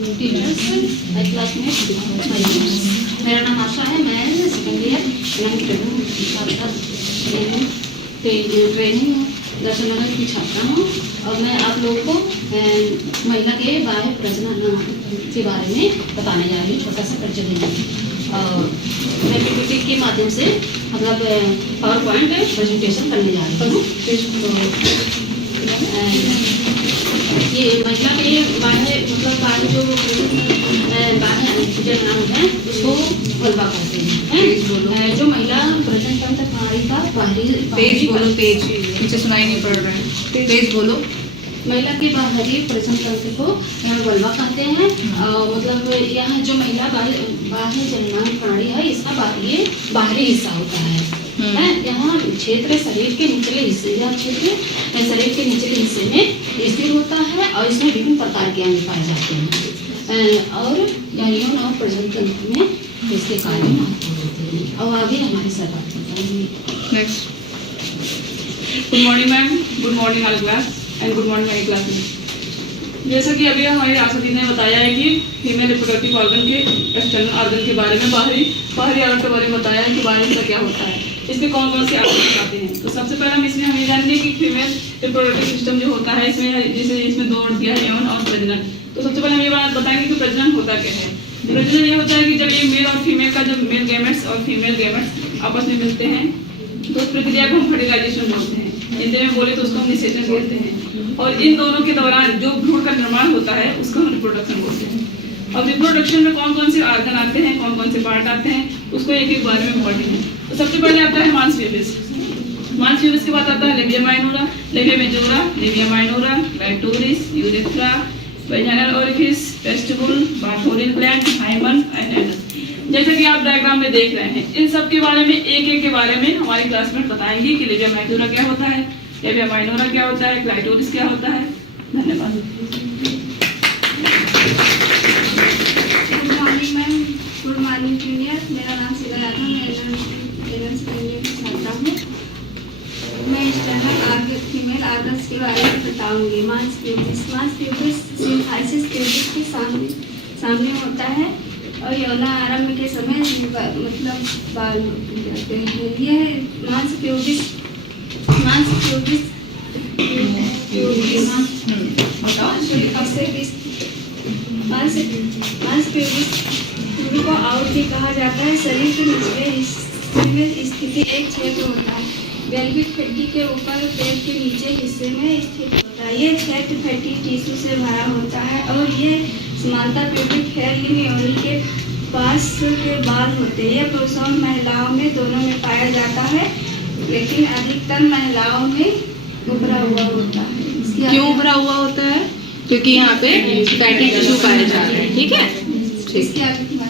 मेरा नाम आशा है, मैं सेकेंड ईयर ट्रेनिंग दर्शननगर की छात्रा हूँ और मैं आप लोगों को महिला के बाह्य प्रजनन के बारे में बताने जा रही हूँ, छोटा सा परिचय देना। मैं पीपीटी के माध्यम से मतलब पावर पॉइंट प्रेजेंटेशन करने जा रही हूँ। ये महिला के बाह्य मतलब बाह्य जो जननांग है उसको वल्वा कहते हैं। जो महिला प्रजनन तंत्र प्रणाली का बाहरी पेज मुझे सुनाई नहीं पड़ रहा है, पेज बोलो। महिला के बाहरी प्रजनन तंत्र को वल्वा कहते हैं। मतलब यहाँ जो महिला बाह्य जननांग प्रणाली है इसका बाहरी हिस्सा होता है। यहाँ क्षेत्र शरीर के निचले हिस्से या क्षेत्र शरीर के निचले हिस्से में स्थिर होता है और इसमें विभिन्न प्रकार के अंग पाए जाते हैं और यौन और प्रजनन तंत्र में इसके कार्य महत्वपूर्ण होते हैं। और आगे हमारे सर बात बताएंगे। Next. Good morning ma'am, good morning all class and good morning my classmate. जैसा कि अभी हमारी आशा ने बताया है कि फीमेल रिप्रोडक्टिव ऑर्गन के एक्सटर्नल ऑर्गन के बारे में बाहरी ऑर्गन के बारे में बताया है कि बाहरी का क्या होता है, इसमें कौन कौन से ऑर्गन आते हैं। तो सबसे पहले हम इसमें ये जानेंगे कि फीमेल रिप्रोडक्टिव सिस्टम जो होता है इसमें दो अंतियां हैं, यौन और प्रजनन। तो सबसे पहले हम ये बात बताएंगे कि प्रजनन होता क्या है। प्रजनन ये होता है कि जब ये मेल और फीमेल का जब मेल गैमेट्स और फीमेल गैमेट्स आपस में मिलते हैं तो उस प्रक्रिया को हम फर्टिलाइजेशन बोलते हैं। हिंदी में बोले तो उसको हम निषेचन कहते हैं। और इन दोनों के दौरान जो भ्रूण का निर्माण होता है उसको हम रिप्रोडक्शन बोलते हैं। और रिप्रोडक्शन में कौन कौन से ऑर्गन आते हैं, कौन कौन से पार्ट आते हैं, उसको एक एक बारे में पढ़ेंगे। तो सबसे पहले आता है मांस पेशिस। मांस पेशिस के बाद आता है labia minora, labia majora, labia minora, clitoris, urethra, vaginal orifice, testicle, Bartholin gland, hymen and anus. जैसे कि आप डायग्राम में देख रहे हैं, इन सब के बारे में एक के बारे में हमारी क्लासमेट बताएंगे कि लेबिया मेजोरा क्या होता है, लेबिया माइनोरा क्या होता है, क्लाइटोरिस क्या होता है। धन्यवाद। Good morning ma'am, good morning junior. मेरा नाम शिवा यादव, मैं छात्रा हूँ। मैं एक्सटर्नल ऑर्गन फीमेल ऑर्गन्स के बारे में बताऊंगी। मांस पेशिस सिंथाइसिस पेशिस के सामने होता है और यौन आरंभ के समय मतलब बाल जाते हैं। यह मांस पेशिस को आउट भी कहा जाता है। शरीर के निचले हिस्से में स्थित एक क्षेत्र होता है। वेल्विक फैटी के ऊपर पेट के नीचे हिस्से में स्थित होता है। ये क्षेत्र फैटी टिश्यू से भरा होता है और ये समांतर प्यूबिक हेयर योनि के पास के बाल होते हैं। यह पुरुषों और महिलाओं में दोनों में पाया जाता है, लेकिन अधिकतर महिलाओं में उभरा हुआ होता है। क्यों उभरा हुआ होता है? क्योंकि यहाँ पे फैटी टिश्यू पाए जा रहे हैं। ठीक है, इसके आगे की बात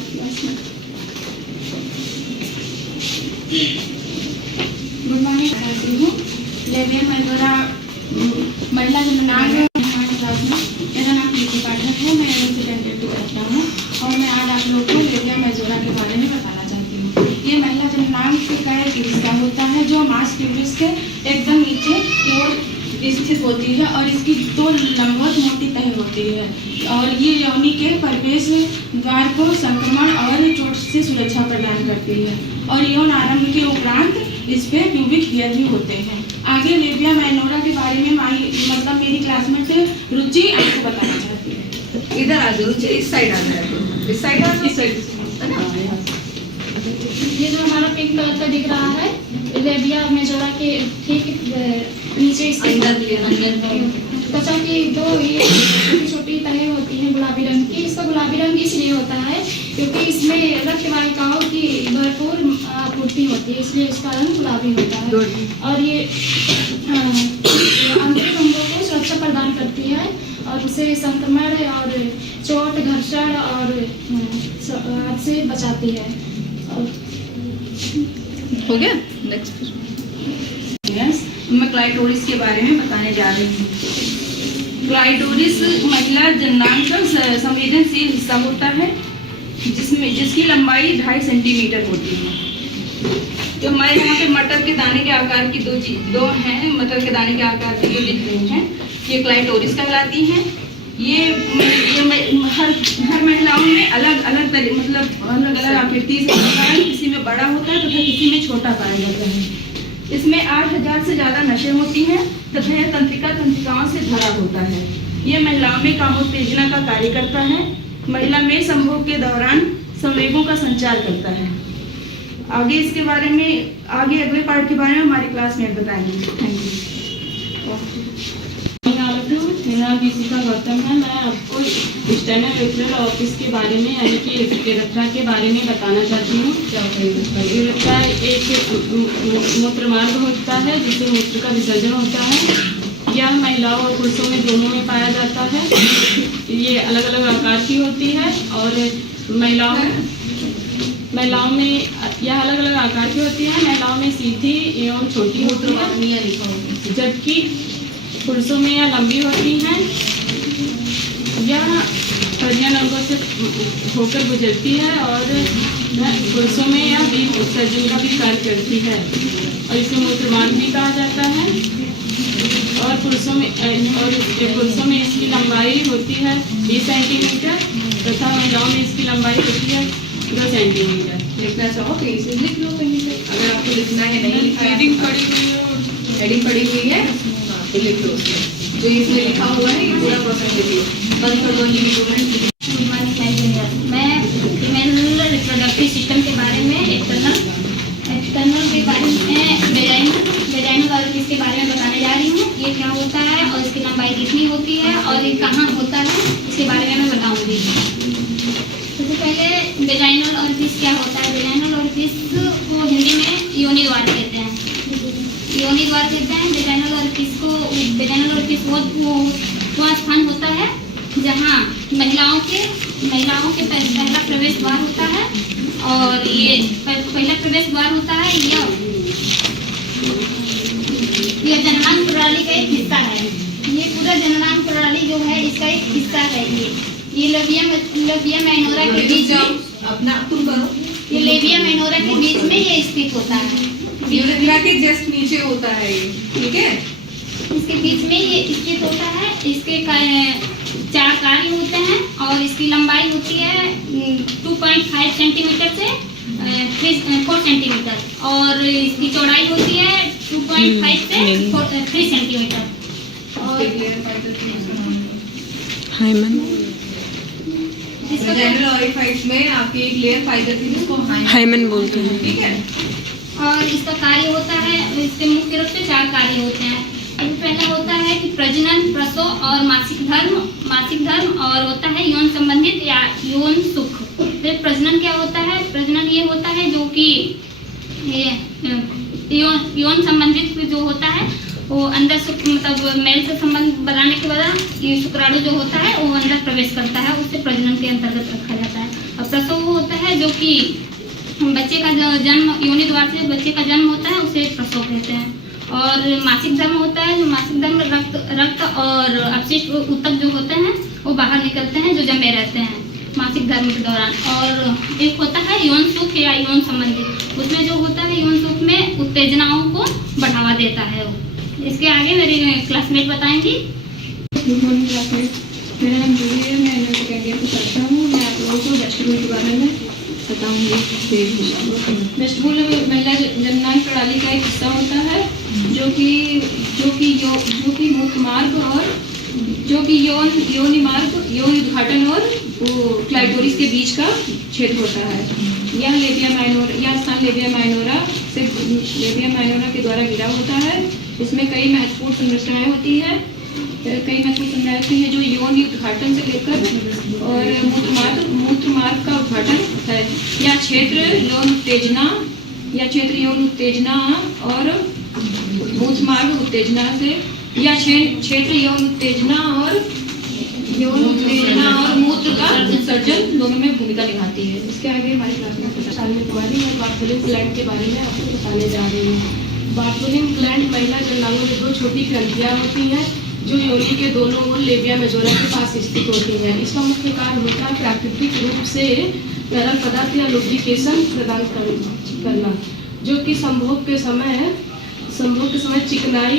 गुड मॉर्निंग करती हूँ। लेबिया मेजोरा महिला जननांग मेरा नाम प्रीति पाठक है। मैं रिप्रेजेंटेटिव करता हूँ और मैं आज आप लोगों को लेबिया मेजोरा के बारे में बताना चाहती हूँ। ये महिला जननांग का एक हिस्सा होता है जो मांस पेशिस के एकदम नीचे की ओर स्थित होती है और इसकी दो लंबवत मोटी तह होती है और ये योनि के प्रवेश द्वार को संक्रमण और चोट से सुरक्षा प्रदान करती है। और यौन आरंभ के उपरांत इस पे प्यूबिक हेयर भी होते हैं। आगे लेबिया माइनोरा के बारे में मेरी क्लासमेट रुचि आपको बताना चाहती है। इधर आ जाओ, इस साइड आ जाओ, इस साइड ये जो हमारा पिंक कलर का दिख रहा है लेबिया मेजोरा के ठीक नीचे त्वचा की दो ये छोटी तहें होती हैं गुलाबी रंग की। इसका गुलाबी रंग इसलिए होता है क्योंकि इसमें रक्त वाहिकाओं की भरपूर आपूर्ति होती है, इसलिए इसका रंग गुलाबी होता है। और ये आंतरिक अंगों को सुरक्षा प्रदान करती है और उसे संक्रमण और चोट, घर्षण और से बचाती है। हो गया। नेक्स्ट मैं क्लाइटोरिस के बारे में बताने जा रही हूँ। क्लाइटोरिस महिला जननांग का संवेदनशील हिस्सा होता है जिसकी लंबाई 2.5 सेंटीमीटर होती है। तो हमारे यहाँ पे मटर के दाने के आकार की दो हैं, मटर के दाने के आकार की जो दिख रही हैं, ये क्लाइटोरिस कहलाती हैं। हर महिलाओं में अलग अलग मतलब अलग अलग आकृति से होता है। किसी में बड़ा होता है तथा किसी में छोटा पाया जाता है। इसमें 8000 से ज़्यादा नशें होती हैं तथा यह तंत्रिकाओं से भरा होता है। यह महिलाओं में कामोत्तेजना का कार्य करता है। महिला में संभोग के दौरान संवेगों का संचार करता है। आगे इसके बारे में अगले पार्ट के बारे में हमारी क्लासमेट बताएंगे। Thank you. मेरा नाम गीतिका गौतम है। मैं आपको एक्सटर्नल रेफरल ऑफिस के बारे में यानी कि यूरेथ्रा के बारे में बताना चाहती हूँ। यूरेथ्रा एक मूत्र मार्ग होता है जिससे मूत्र का विसर्जन होता है। यह महिलाओं और पुरुषों में दोनों में पाया जाता है। ये अलग अलग आकार की होती है और महिलाओं में यह अलग अलग आकार की होती है। महिलाओं में सीधी एवं छोटी होती है, जबकि पुरुषों में यह लंबी होती हैं। यह प्रजनन अंगों से होकर गुजरती है और पुरुषों में यह बीज उत्सर्जन का भी कार्य करती है और इसे मूत्र मार्ग भी कहा जाता है। और पुरुषों में इसकी लंबाई होती है 20 सेंटीमीटर तथा महिलाओं में इसकी लंबाई होती है 2 सेंटीमीटर। लिखना चाहो तो इसे लिख लो कहीं पे, अगर आपको लिखना है। नहीं लिखा है, हेडिंग पड़ी हुई है, हेडिंग पड़ी हुई है तो लिख लो उसमें जो इसमें लिखा हुआ है। ये पूरा प्रोसेस लिखिए, बंद कर दो ये डॉक्यूमेंट। मैं फीमेल रिप्रोडक्टिव सिस्टम के बारे में एक्सटर्नल के बारे में वेजाइनल ऑरिफिस के बारे में बताने जा रही हूँ। ये क्या होता है और इसकी लंबाई कितनी होती है और ये कहाँ होता है इसके बारे में मैं बताऊँगी। सबसे पहले वेजाइनल ऑरिफिस क्या होता है। वेजाइनल ऑरिफिस को हिंदी में योनि द्वार कहते हैं। योनि द्वार कहते हैं वेजाइनल ऑरिफिस वो स्थान होता है जहाँ महिलाओं के पहला प्रवेश द्वार होता है। और ये पहला प्रवेश द्वार होता है। यह जननांग प्रणाली का एक हिस्सा है। ये पूरा जननांग प्रणाली जो है इसका एक हिस्सा है। ये लेबिया माइनोरा के बीच में अपना तुम करो। ये लेबिया माइनोरा के बीच में ये स्थित होता है। यूरेथ्रा के जस्ट नीचे होता है ये, ठीक है। इसके बीच में ये स्थित होता है। इसके 4 कार्य होते हैं और इसकी लंबाई होती है 2.5 सेंटीमीटर से 4 सेंटीमीटर और इसकी चौड़ाई होती है 2.5 से 3 सेंटीमीटर। और वेजाइनल ऑरिफिस में आपकी एक लेयर फाइबर थी जिसको हाइमन बोलते हैं, ठीक है। और इसका कार्य होता है, इसके मुख्य रूप से 4 कार्य होते हैं। पहला होता है कि प्रजनन, प्रसव और मासिक धर्म और होता है यौन संबंधित या यौन सुख। फिर प्रजनन क्या होता है। प्रजनन ये होता है जो कि यौन संबंधित जो होता है वो अंदर मतलब मेल से संबंध बनाने के बाद ये शुक्राणु जो होता है वो अंदर प्रवेश करता है, उससे प्रजनन के अंतर्गत रखा जाता है। और प्रसव वो होता है जो कि बच्चे का जन्म योनि द्वार से बच्चे का जन्म होता है, उसे प्रसव कहते हैं। और मासिक धर्म होता है, जो मासिक धर्म रक्त और अपशिष्ट ऊतक जो होते हैं वो बाहर निकलते हैं जो जमे रहते हैं मासिक धर्म के दौरान। और एक होता है यौन सुख या यौन संबंधित, उसमें जो होता है यौन सुख में उत्तेजनाओं को बढ़ावा देता है वो। इसके आगे मेरी क्लासमेट बताएंगी। गुड मॉर्निंग क्लासमेट, मेरा नाम जूही है। मैं एनएल कैरियर को पढ़ता हूँ। मैं आप लोगों को वेस्टिबुल के बारे में बताऊँगी। वेस्टिबुल महिला जननांग प्रणाली का एक हिस्सा होता है जो कि मुख्य मार्ग और जो कि योनि उद्घाटन और क्लाइटोरिस के बीच का क्षेत्र होता है। यह स्थान लेबिया माइनोरा के द्वारा घिरा होता है। इसमें कई महत्वपूर्ण संरचनाएं होती हैं जो यौन उद्घाटन से लेकर और मूत्र मार्ग का उद्घाटन है। यह क्षेत्र यौन उत्तेजना और मूत्र मार्ग उत्तेजना से या क्षेत्र यौन उत्तेजना और मूत्र का उत्सर्जन दोनों में भूमिका निभाती है। इसके आगे हमारी क्लास में बार्थोलिन ग्लैंड के बारे में आपको बताने जा रही हूँ। बार्थोलिन ग्लैंड महिला जननांगों में 2 छोटी ग्रंथियाँ होती हैं जो योनि के दोनों ओर लेबिया मेजोरा के पास स्थित होती है। इसका मुख्य कार्य होता है प्राकृतिक रूप से तरल पदार्थ या लुब्रिकेशन प्रदान करना, जो कि संभोग के समय चिकनाई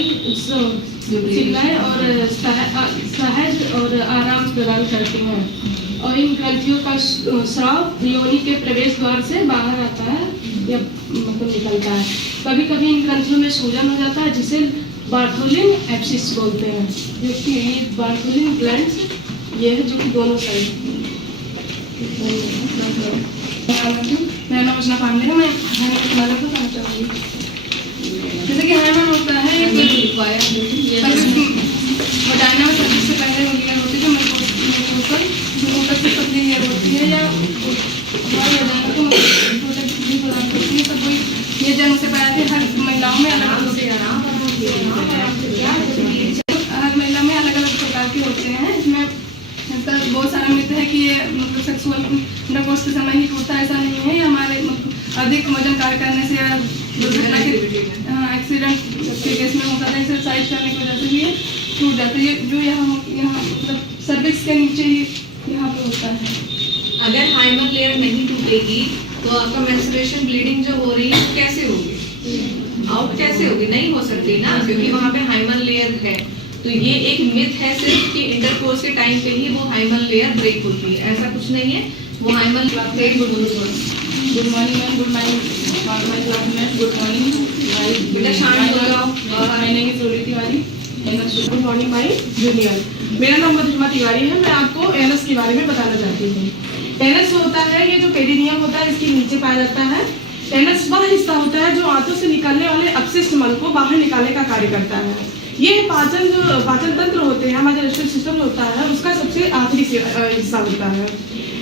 शीतलय और सहज और आराम प्रदान करती हैं और इन ग्रंथियों का स्राव योनि के प्रवेश द्वार से बाहर आता है या मतलब निकलता है। कभी कभी इन ग्रंथियों में सूजन हो जाता है जिसे बार्थोलिन एब्सिस बोलते हैं, जो कि ये बार्थोलिन ग्लैंड्स ये है जो कि दोनों साइड। मेरा नाम रचना पांडे है। मैं हाइमन के बारे में बताना चाहूँगी। जैसे कि हाइमन होता है वजाइना में सबसे पहले वो लेयर होती है जो मेरे ऊपर से पतली लेयर होती है या हमारी वजाइना को प्रोटेक्ट प्रदान करती है। सब वही ये जन्म से पैदा थे हर महिलाओं में अलग अलग प्रकार के होते हैं। इसमें इसका बहुत सारा मिथ है कि ये मतलब सेक्सुअल इंटरकोर्स के समय ही टूटता है, ऐसा नहीं है। ये हमारे अधिक वजन कार्य करने से या दुर्घटना के एक्सीडेंट के केस में होता है, एक्सरसाइज करने की वजह से ये टूट जाता है। जो यहाँ मतलब सर्विक्स के नीचे ही यहाँ पे होता है। अगर हाइमन लेयर नहीं टूटेगी तो आपका मेंस्ट्रुएशन ब्लीडिंग जो हो रही है कैसे होगी, आउट कैसे होगी? नहीं हो सकती ना, क्योंकि वहाँ पे हाइमन लेयर है। तो ये एक मिथ है सिर्फ कि इंटरकोर्स के टाइम पे ही वो हाइमन लेयर ब्रेक होती है, ऐसा कुछ नहीं है। वो हाइमन good morning ma'am, good morning good morning बेटा शांत हो जाओ। गुड मॉर्निंग भाई जूनियर, मेरा नाम मधुरमा तिवारी है। मैं आपको एनस के बारे में बताना चाहती हूँ। एनस होता है ये जो पेरिनियम होता है इसके नीचे पाया जाता है। एनस वह हिस्सा होता है जो आंतों से निकलने वाले अपशिष्ट मल को बाहर निकालने का कार्य करता है। ये पाचन तंत्र होते हैं, हमारा डाइजेस्टिव सिस्टम होता है उसका सबसे आखिरी हिस्सा होता है।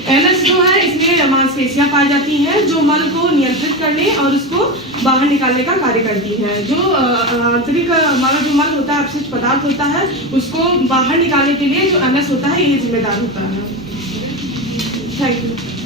एनस जो है इसमें मांसपेशियां पाई जाती हैं जो मल को नियंत्रित करने और उसको बाहर निकालने का कार्य करती हैं। जो आंतरिक हमारा जो मल होता है अपशिष्ट पदार्थ होता है उसको बाहर निकालने के लिए जो एनस होता है ये जिम्मेदार होता है। Thank you.